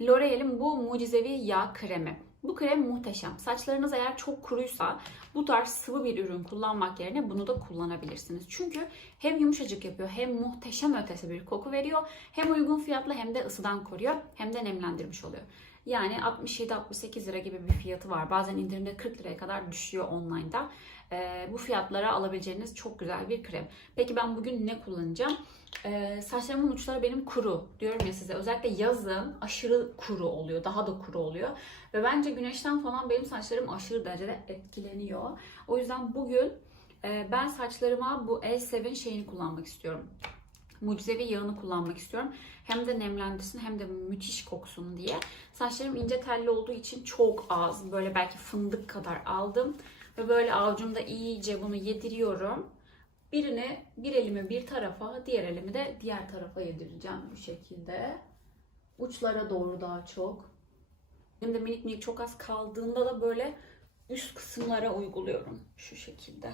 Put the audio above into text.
L'Oreal'in bu mucizevi yağ kremi. Bu krem muhteşem. Saçlarınız eğer çok kuruysa bu tarz sıvı bir ürün kullanmak yerine bunu da kullanabilirsiniz. Çünkü hem yumuşacık yapıyor hem muhteşem ötesi bir koku veriyor. Hem uygun fiyatlı hem de ısıdan koruyor hem de nemlendirmiş oluyor. Yani 67-68 lira gibi bir fiyatı var. Bazen indirimde 40 liraya kadar düşüyor online'da. Ee, bu fiyatlara alabileceğiniz çok güzel bir krem. Peki ben bugün ne kullanacağım? Ee, saçlarımın uçları benim kuru diyorum ya size. Özellikle yazın aşırı kuru oluyor. Daha da kuru oluyor. Ve bence güneşten falan benim saçlarım aşırı derecede etkileniyor. O yüzden bugün e, ben saçlarıma bu Elsev'in şeyini kullanmak istiyorum. Mucizevi yağını kullanmak istiyorum. Hem de nemlendirsin hem de müthiş koksun diye. Saçlarım ince telli olduğu için çok az. Böyle belki fındık kadar aldım. Ve böyle avucumda iyice bunu yediriyorum. Birini bir elimi bir tarafa, diğer elimi de diğer tarafa yedireceğim bu şekilde. Uçlara doğru daha çok. Benim de minik minik çok az kaldığında da böyle üst kısımlara uyguluyorum şu şekilde.